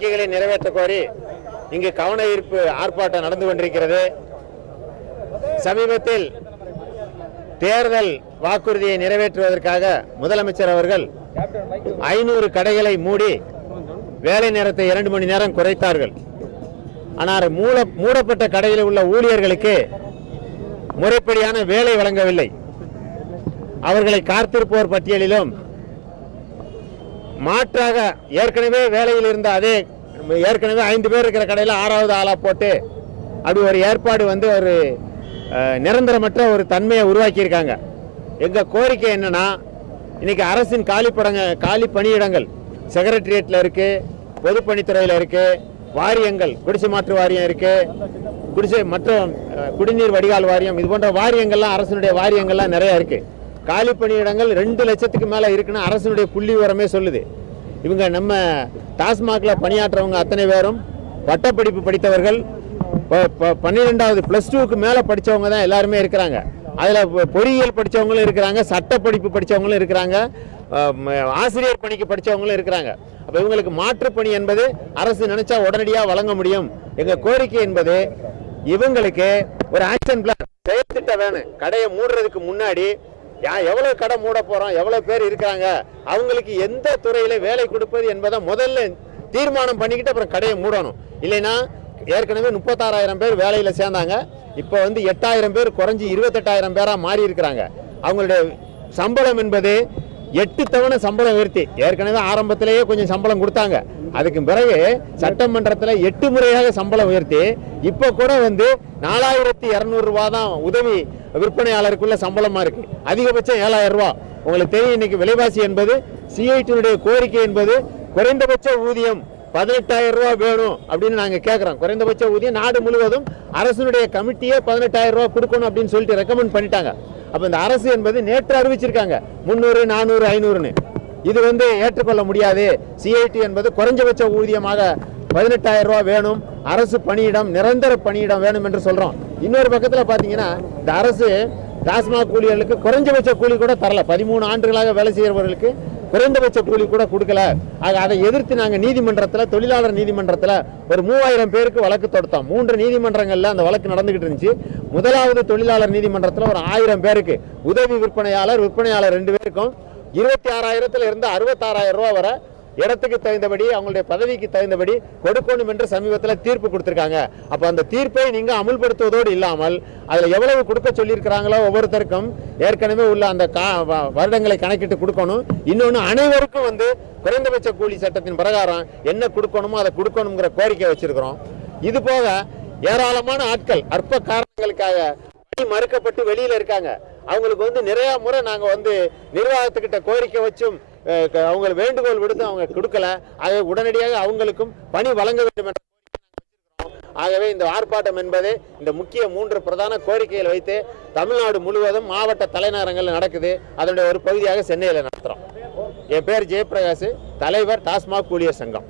கோரிக்கைகளை நிறைவேற்ற கோரி இங்கு கவன ஈர்ப்பு ஆர்ப்பாட்டம் நடந்து கொண்டிருக்கிறது. சமீபத்தில் தேர்தல் வாக்குறுதியை நிறைவேற்றுவதற்காக முதலமைச்சர் அவர்கள் 500 கடைகளை மூடி வேலை நேரத்தை 2 மணி நேரம் குறைத்தார்கள். ஆனால் மூடப்பட்ட கடையில் உள்ள ஊழியர்களுக்கு முறைப்படியான வேலை வழங்கவில்லை. அவர்களை காத்திருப்போர் பட்டியலிலும் மாற்றாக ஏற்கனவே வேலையில் இருந்த ஏற்கனவே 5 பேர் இருக்கிற கடையில் 6வது ஆளா போட்டு அப்படி ஒரு ஏற்பாடு ஒரு நிரந்தரமற்ற ஒரு தன்மையை உருவாக்கி இருக்காங்க. எங்க கோரிக்கை என்னன்னா, இன்னைக்கு அரசின் காலி பணியிடங்கள் செக்ரட்டரியேட்ல இருக்கு, பொதுப்பணித்துறையில் இருக்கு, வாரியங்கள் குடிசை மாற்று வாரியம் இருக்கு, மற்றும் குடிநீர் வடிகால் வாரியம், இது போன்ற வாரியங்கள்லாம் அரசினுடைய வாரியங்கள்லாம் நிறைய இருக்கு. காலி பணியிடங்கள் 2 லட்சத்துக்கு மேல இருக்குன்னு அரசினுடைய புள்ளி விவரமே சொல்லுது. இவங்க நம்ம டாஸ்மாக்ல பணியாற்றவங்க அத்தனை பேரும் பட்டப்படிப்பு படித்தவர்கள், 12வது +2க்கு மேல படிச்சவங்க தான் எல்லாருமே இருக்கிறாங்க. அதுல பொறியியல் படிச்சவங்களும் இருக்கிறாங்க, சட்ட படிப்பு படிச்சவங்களும் இருக்கிறாங்க, ஆசிரியர் பணிக்கு படிச்சவங்களும் இருக்கிறாங்க. அப்ப இவங்களுக்கு மாற்றுப்பணி என்பது அரசு நினைச்சா உடனடியாக வழங்க முடியும். எங்க கோரிக்கை என்பது இவங்களுக்கு ஒரு ஆக்ஷன் பிளான், செயல் திட்டம் வேணும். கடையை மூடுறதுக்கு முன்னாடி எவ்வளவு கடை மூட போறோம், எவ்வளவு பேர் இருக்காங்க, அவங்களுக்கு எந்த துறையில வேலை கொடுப்பது என்பதை முதல்ல தீர்மானம் பண்ணிக்கிட்டு அப்புறம் கடையை மூடணும். இல்லைன்னா ஏற்கனவே 36,000 பேர் வேலையில சேர்ந்தாங்க, இப்ப 8,000 பேர் குறைஞ்சி 28,000 பேரா மாறி இருக்கிறாங்க. அவங்களுடைய சம்பளம் என்பது 8 தவணை சம்பளம் உயர்த்தி, ஏற்கனவே ஆரம்பத்திலேயே கொஞ்சம் சம்பளம் கொடுத்தாங்க, அதுக்கு பிறகு சட்டமன்றத்தில் 8 முறையாக சம்பளம் உயர்த்தி இப்ப கூட 4,200 ரூபாய் தான் உதவி விற்பனையாளருக்குள்ள சம்பளமா இருக்கு. அதிகபட்சம் 7,000 ரூபாய். உங்களுக்கு தெரியும், இன்னைக்கு விலைவாசி என்பது சிஐடியுடைய கோரிக்கை என்பது குறைந்தபட்ச ஊதியம் 18,000 ரூபாய் வேணும் அப்படின்னு நாங்க கேட்கிறோம். குறைந்தபட்ச ஊதியம் நாடு முழுவதும் அரசுடைய கமிட்டியே 18,000 ரூபாய் கொடுக்கணும் அப்படின்னு சொல்லிட்டு ரெக்கமெண்ட் பண்ணிட்டாங்க. அப்ப இந்த அரசு என்பது நேற்று அறிவிச்சிருக்காங்க 300, 400, 500ன்னு. இது ஏற்றுக்கொள்ள முடியாது. சிஐடி என்பது குறைஞ்சபட்ச ஊதியமாக 18,000 ரூபாய் வேணும், அரசு பணியிடம், நிரந்தர பணியிடம் வேணும் என்று சொல்றோம். இன்னொரு பக்கத்துல பாத்தீங்கன்னா இந்த அரசு டாஸ்மாக் ஊழியர்களுக்கு குறைஞ்சபட்ச கூலி கூட தரல. 13 ஆண்டுகளாக வேலை செய்யறவர்களுக்கு குறைந்தபட்ச கூலி கூட கொடுக்கல. அதை எதிர்த்து நாங்க நீதிமன்றத்தில், தொழிலாளர் நீதிமன்றத்தில் ஒரு 3000 பேருக்கு வழக்கு தொடுத்தோம். 3 நீதிமன்றங்கள்ல அந்த வழக்கு நடந்துகிட்டு இருந்துச்சு. முதலாவது தொழிலாளர் நீதிமன்றத்தில் ஒரு 1000 பேருக்கு, உதவி விற்பனையாளர் 2 பேருக்கும் 26,000 இருந்து 66,000 ரூபாய் வரை இடத்துக்கு தகுந்தபடி, அவங்களுடைய பதவிக்கு தகுந்தபடி கொடுக்கணும் என்று சமீபத்தில் தீர்ப்பு கொடுத்திருக்காங்க. அப்ப அந்த தீர்ப்பை நீங்க அமுல்படுத்துவதோடு இல்லாமல் அதுல எவ்வளவு கொடுக்க சொல்லியிருக்கிறாங்களோ ஒவ்வொருத்தருக்கும் ஏற்கனவே உள்ள அந்த வருடங்களை கணக்கிட்டு கொடுக்கணும். இன்னொன்னு, அனைவருக்கும் குறைந்தபட்ச கூலி சட்டத்தின் பிரகாரம் என்ன கொடுக்கணுமோ அதை கொடுக்கணுங்கிற கோரிக்கை வச்சிருக்கிறோம். இது போக ஏராளமான ஆட்கள் அற்ப காரணங்களுக்காக மறுக்கப்பட்டு வெளியில இருக்காங்க. அவங்களுக்கு நிறைய முறை நாங்க நிர்வாகத்துக்கிட்ட கோரிக்கை வச்சும் அவங்க வேண்டுகோள் விடுத்து அவங்க கொடுக்கல. ஆகவே உடனடியாக அவங்களுக்கும் பணி வழங்க வேண்டும் என்ற ஆகவே இந்த ஆர்ப்பாட்டம் என்பது இந்த முக்கிய 3 பிரதான கோரிக்கைகளை வைத்து தமிழ்நாடு முழுவதும் மாவட்ட தலைநகரங்கள் நடக்குது. அதனுடைய ஒரு பகுதியாக சென்னையில் நடத்துறோம். என் பேர் ஜெயபிரகாஷ், தலைவர் டாஸ்மாக் ஊழியர் சங்கம்.